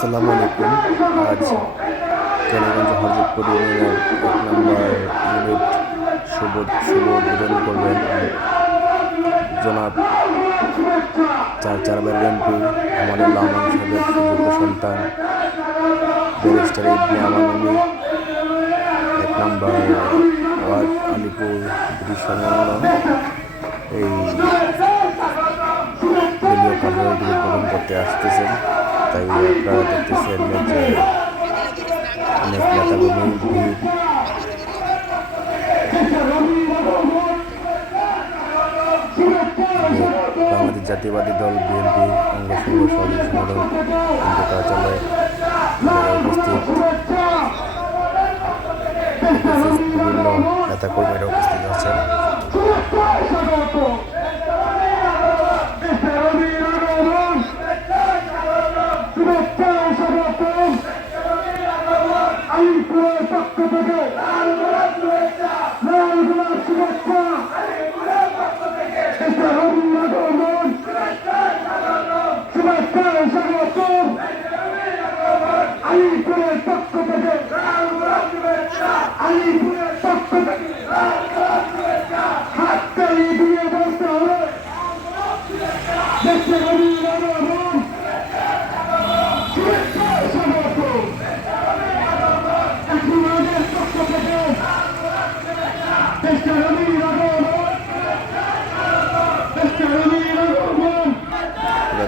আসসালামু আলাইকুম। আজ কেরাগঞ্জ হরজতপুর ইউনিয়নের এক নম্বর ইউনিট শুভ শুভ উদ্বোধন করবেন। জনাব চার চারবার এমপি আমানুল্লাহ আমান সাহেবের সুযোগ্য সন্তান, ব্যারিস্টার ইবনে আমানুমি এক নম্বর ওয়ার্ড আলিপুর ব্রিটিশ এই দলীয় কার্যালয়টি উদ্বোধন করতে আসতেছেন। তাই আপনারা দেখতেছেন যে অনেক নেতাকর্মী বাংলাদেশ জাতীয়বাদী দল বিএনপি অঙ্গ সংঘ সহযোগী সংগঠন কেন্দ্রীয় কার্যালয়ে উপস্থিত বিভিন্ন নেতাকর্মীরা উপস্থিত আছেন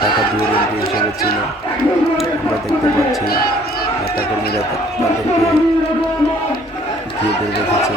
ঢাকা দিয়ে এমপি হিসেবে ছিল। আমরা দেখতে পাচ্ছি নেতাকর্মীরা তাদেরকে দিয়ে দিয়ে রেখেছে।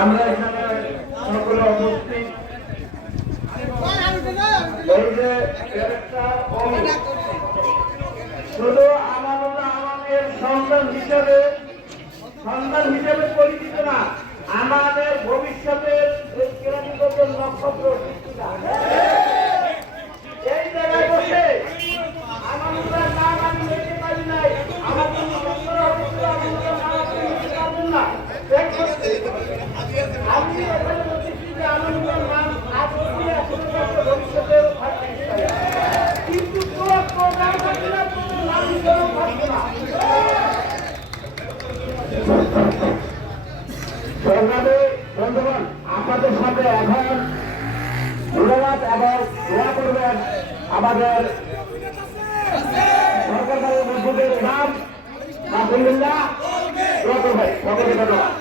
আমরা এখানে শুধু আমানুল্লাহ আমাদের সন্তান হিসেবে সন্তান হিসেবে পরিচিত না আমাদের ভবিষ্যতের এই কেরানীগঞ্জ নক্ষত্র শিক্ষিকা। এই জায়গায় বসে আমানুল্লাহ নাম আমি নিতে পারি নাই আমার জন্য সুন্দর হয়েছিল আমানুল্লাহ নাম আপনি নিতে পারবেন না আমি এখানে বলতেছি যে আমানুল্লাহ নাম আজ অব্দি এখনও পর্যন্ত ভবিষ্যতেও থাকবে কিন্তু কোনো প্রোগ্রাম থাকবে না কোনো নাম হিসেবেও থাকবে না সংগ্রামে বন্ধুগণ, আপনাদের সাথে এখন ধন্যবাদ এবং দোয়া করবেন আমাদের সরকারি মসজিদের নাম মাসুল্লাহ রতন ভাই সকলকে ধন্যবাদ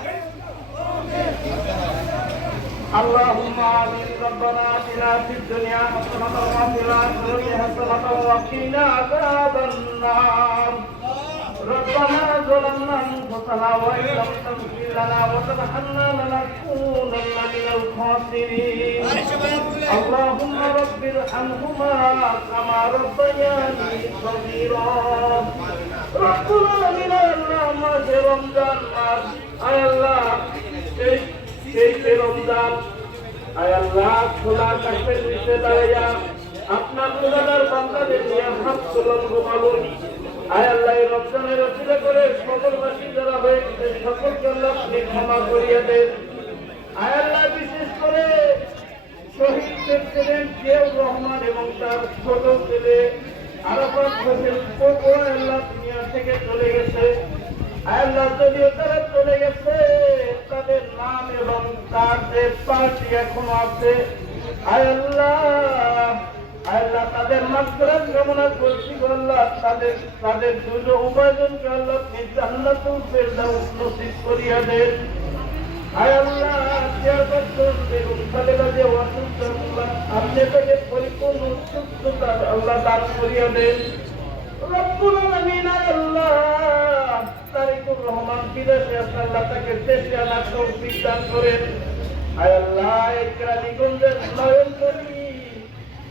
اللهم آمين ربنا آتنا في الدنيا حسنة وفي الآخرة حسنة وقنا عذاب النار ربنا ظلمنا أنفسنا وإن لم تغفر لنا وترحمنا لنكونن من الخاسرين اللهم رب ارحمهما كما ربياني صغيرا رب العالمين আল্লাহ মাঝে রমজান মাস আয় আল্লাহ এই এই যে রমজান আয় আল্লাহ খোলা আকাশের নিচে দাঁড়াইয়া আপনার গুণাগার বান্দাদের নিয়ে হাত তোলন ঘুমালুন আয় আল্লাহ রমজানের রসিদা করে সকলবাসী যারা হয়েছে, সকলকে আল্লাহ আপনি ক্ষমা করিয়া দেন। আয় আল্লাহ, বিশেষ করে শহীদ প্রেসিডেন্ট জিয়াউর রহমান এবং তার ছোট ছেলে আরাফাত হোসেন কোকো আল্লাহ, দুনিয়া থেকে চলে গেছে। আল্লাহ, যদিও তারা চলে গেছে, তাদের নাম এবং তাদের পার্টি এখনও আছে। আল্লাহ আল্লাহ তাদের মাত্রার কামনা করছি আল্লাহ। তাদের তাদের দুটো উপার্জনকে আল্লাহ আপনি জান্নাতুল ফেরদাউস নসিব করিয়া দেন। আয় আল্লাহ ত্যাগত্বর বেগম খালেদা যে অসুস্থ আল্লাহ, আপনি তাকে পরিপূর্ণ সুস্থতা আল্লাহ দান করিয়া দেন। রব্বুল আলামিন আল্লাহ তারিকুর রহমান বিদেশে আল্লাহ তাকে দেশে আনার তৌফিক দান করেন। আয় আল্লাহ কেরানীগঞ্জের নয়ন করি আয়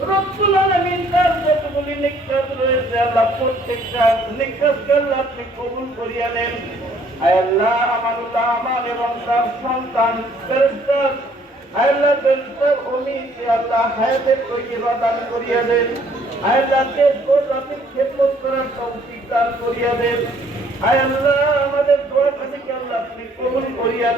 রব্বুল আলামিন তার আমার এবং তার সন্তান ফেরেশতার আল্লাহ ফেরেশতার অমিত আল্লাহ হায়াতের তৈবা দান করিয়া দেন। দান করিয়া আল্লাহ, আমাদের দোয়া খানিকে আল্লাহ আপনি কবুল করিয়া